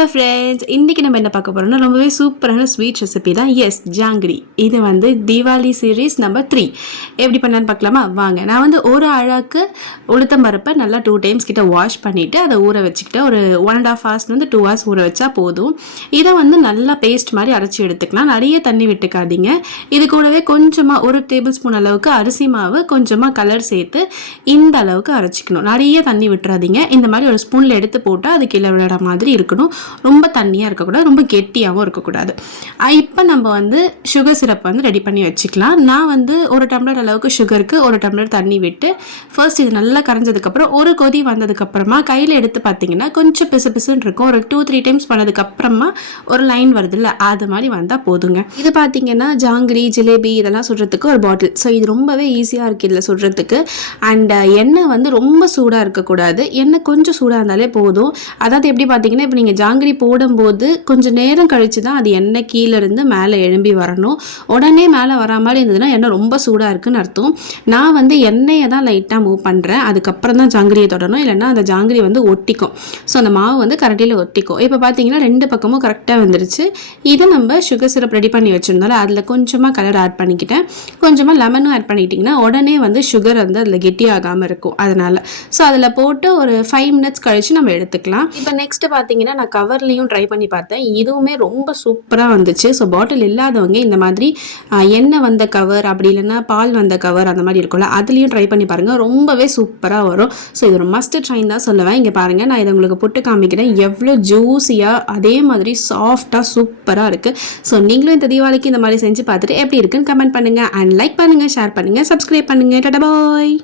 Hello friends, இன்றைக்கி நம்ம என்ன பார்க்க போகிறோம்னா ரொம்பவே சூப்பரான ஸ்வீட் ரெசிபி தான். எஸ், ஜாங்கிரி. இது வந்து தீபாவளி சீரீஸ் நம்பர் 3. எப்படி பண்ணலான்னு பார்க்கலாமா? வாங்க. நான் வந்து ஒரு அழாக்கு உளுத்தம் பருப்பை நல்லா 2 டைம்ஸ் கிட்ட வாஷ் பண்ணிவிட்டு அதை ஊற வச்சுக்கிட்டு ஒரு 1.5 ஹவர்ஸ்லேருந்து 2 ஹவர்ஸ் ஊற வச்சா போதும். இதை வந்து நல்லா பேஸ்ட் மாதிரி அரைச்சி எடுத்துக்கலாம். நிறைய தண்ணி விட்டுக்காதீங்க. இது கூடவே கொஞ்சமாக 1 டேபிள் ஸ்பூன் அளவுக்கு அரிசி மாவு, கொஞ்சமாக கலர் சேர்த்து இந்த அளவுக்கு அரைச்சிக்கணும். நிறைய தண்ணி விட்டுறாதீங்க. இந்த மாதிரி ஒரு ஸ்பூனில் எடுத்து போட்டால் அது கீழே விழற மாதிரி இருக்கணும். ரொம்ப தண்ணியாக இருக்கக்கூடாது, ரொம்ப கெட்டியாகவும் இருக்கக்கூடாது. இப்போ நம்ம வந்து சுகர் சிரப் வந்து ரெடி பண்ணி வச்சுக்கலாம். நான் வந்து 1 டம்ளர் அளவுக்கு சுகருக்கு 1 டம்ளர் தண்ணி விட்டு ஃபர்ஸ்ட் இது நல்லா கரைஞ்சதுக்கப்புறம் ஒரு கொதி வந்ததுக்கப்புறமா கையில் எடுத்து பார்த்தீங்கன்னா கொஞ்சம் பிசு பிசுன்னு இருக்கும். ஒரு 2-3 டைம்ஸ் பண்ணதுக்கப்புறமா ஒரு லைன் வருதுல்ல, அது மாதிரி வந்தால் போதுங்க. இது பார்த்தீங்கன்னா ஜாங்கிரி, ஜிலேபி இதெல்லாம் சுடுறதுக்கு ஒரு பாட்டில். ஸோ இது ரொம்பவே ஈஸியாக இருக்குது இதில் சுடுறதுக்கு. அண்ட் எண்ணெய் வந்து ரொம்ப சூடாக இருக்கக்கூடாது, எண்ணெய் கொஞ்சம் சூடாக இருந்தாலே போதும். அதாவது எப்படி பார்த்தீங்கன்னா, இப்போ நீங்கள் ஜாங்கிரி போடும்போது கொஞ்சம் நேரம் கழித்து தான் அது எண்ணெய் கீழே இருந்து மேலே எழும்பி வரணும். உடனே மேலே வரா மாதிரி இருந்ததுன்னா எண்ணெய் ரொம்ப சூடாக இருக்குன்னு அர்த்தம். நான் வந்து எண்ணெயை தான் லைட்டாக மூவ் பண்ணுறேன், அதுக்கப்புறம் தான் ஜாங்கிரியை தொடணும், இல்லைன்னா அந்த ஜாங்கிரி வந்து ஒட்டிக்கும். ஸோ அந்த மாவு வந்து கரண்டியில் ஒட்டிக்கும். இப்போ பார்த்தீங்கன்னா 2 பக்கமும் கரெக்டாக வந்துருச்சு. இதை நம்ம சுகர் சிரப் ரெடி பண்ணி வச்சுருந்தாலும் அதில் கொஞ்சமாக கலர் ஆட் பண்ணிக்கிட்டேன், கொஞ்சமாக லெமனும் ஆட் பண்ணிக்கிட்டிங்கன்னா உடனே வந்து சுகர் வந்து அதில் கெட்டியாகாமல் இருக்கும். அதனால் ஸோ அதில் போட்டு ஒரு 5 மினிட்ஸ் கழித்து நம்ம எடுத்துக்கலாம். இப்போ நெக்ஸ்ட்டு பார்த்தீங்கன்னா நான் கவர்லேயும் ட்ரை பண்ணி பார்த்தேன், இதுவுமே ரொம்ப சூப்பராக வந்துச்சு. ஸோ பாட்டில் இல்லாதவங்க இந்த மாதிரி எண்ணெய் வந்த கவர், அப்படி இல்லைன்னா பால் வந்த கவர் அந்த மாதிரி இருக்கும்ல, அதுலேயும் ட்ரை பண்ணி பாருங்கள், ரொம்பவே சூப்பராக வரும். ஸோ இது ஒரு மஸ்ட் ட்ரைன் தான் சொல்லுவேன். இங்கே பாருங்கள், நான் இதை உங்களுக்கு போட்டு காமிக்கிறேன், எவ்வளோ ஜூஸியாக அதே மாதிரி சாஃப்டாக சூப்பராக இருக்குது. ஸோ நீங்களும் இந்த தீபாவளிக்கு இந்த மாதிரி செஞ்சு பார்த்துட்டு எப்படி இருக்குன்னு கமெண்ட் பண்ணுங்கள். அண்ட் லைக் பண்ணுங்கள், ஷேர் பண்ணுங்கள், சப்ஸ்கிரைப் பண்ணுங்கள். டாடா பாய்.